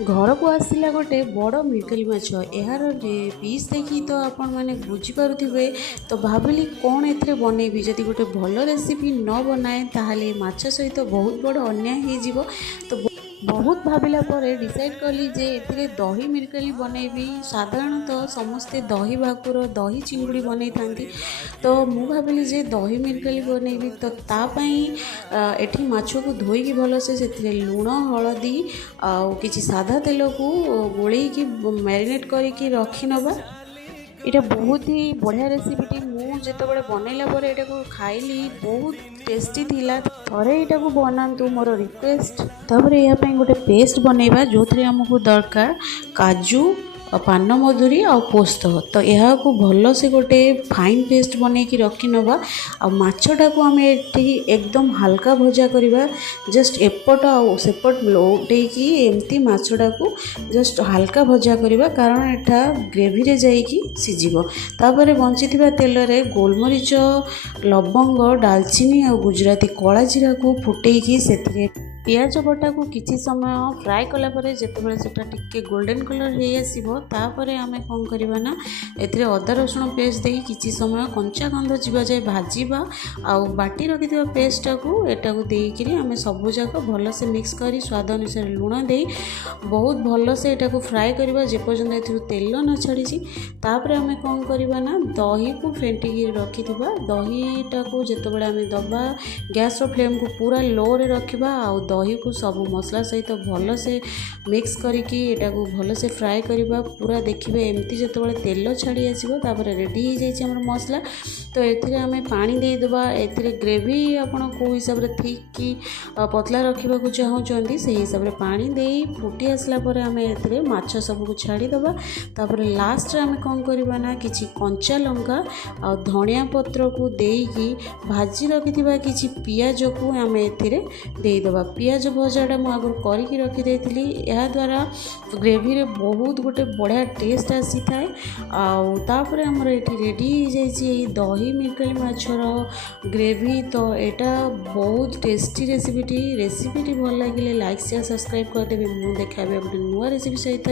घर को आसला गोटे बड़ मिरकली माछ यार पीस देखी तो आपण मैंने बुझीपे तो भाविली कौन एथे बनैबी जदि गोटे भल रेसिपी न बनाए ताहले माछ सहित बहुत बड़ अन्याय हो तो बहुत भाविला परे डिसाइड कली जे एथिरे दही मिरकली बनैबी। साधारणतः समस्ते दही भाकुर दही चिंगुड़ी बनई थांती तो मु भाविली जे दही मिरकली बनैबी तो तापाई एठी माछ को धोईकी भलसे से लुण हलदी आउ किछि सादा तेल को गोलैकी मैरिनेट करके रखी नबा। इटा बहुत ही बढ़िया रेसिपीटी मुझे बनैला परे एटा को खाइली बहुत टेस्टी थिला। थरे एटा को बनातु मोर रिक्वेस्ट। तापर या पई गोटे पेस्ट बनैबा जो थरे हमको दरकार काजू पान मधुरी आ पोस्त तो यह को भल से गोटे फाइन पेस्ट बन की रखी नवा। आ माछटा को आम एकदम हल्का भजा करवा जस्ट एपट आसेपट लौटे की एमती माछटा को जस्ट हल्का भजा करवा कारण एटा ग्रेवी रे जाइकी सीझिबो। तापर बंची तेल रे गोलमरीच लवंग डालचीनी और गुजराती कला जीरा को फुटेकी से पियाज बटा को किसी समय फ्राए कला परे जेतेबेले सेटा टिके गोल्डन कलर हो आसीबो तापरे आमे कोन करबा ना एथिरे अदा रसुण पेस्ट देई किसी समय कंचा गंध जीवा जाए भाजीबा आउ बाटी रखिथिबा पेस्ट को एटा को देई करी आमे सब जाक भल से मिक्स करी स्वाद अनुसार लुण देई बहुत भल से एटा को फ्राए करबा जे पर्यंत एथिरु तेल न छाड़ीची। तापरे आमे कोन करबा ना दही को फेंटिकी रखिथिबा दहीटा को जेतेबेले आमे दबा गैस रो फ्लेम को पूरा लो रे रखिबा आउ दही को सब मसला सहित भल से मिक्स करके एटा को भल से फ्राए करबा पूरा देखिबे एमती जतबेले तेल छाड़ी आसीबो तापर रेडी हो जाइए हमर मसला। तो एथिरे आमे पानी दे देबा एथिरे ग्रेवी आपण को हिसाब रे थिक की पतला रखिबा को चाहउचंदी से हिसाब रे पानी देई फुटी आसला परे आमे एथिरे माछ सब को छाड़ी देबा। तापर लास्ट रे आमे कोन करबा ना किछि कंचा लंका आ धनिया पत्र को देई भाजी रखिथिबा किछि पियाज को आमे एथिरे देई देबा। पियाज भजाटा मुझे आगुरी करके रखी यह द्वारा ग्रेवी रे बहुत गोटे बढ़िया टेस्ट आसी थाए। आउे आमर ये रेडी हो जाइए दही मिरकली माछर ग्रेवी। तो यहाँ बहुत टेस्टी रेसिपीटी भल लगे लाइक शेयर सब्सक्राइब करदेवी। मुझे देखा गोटे नुआ रेसिपी सहित।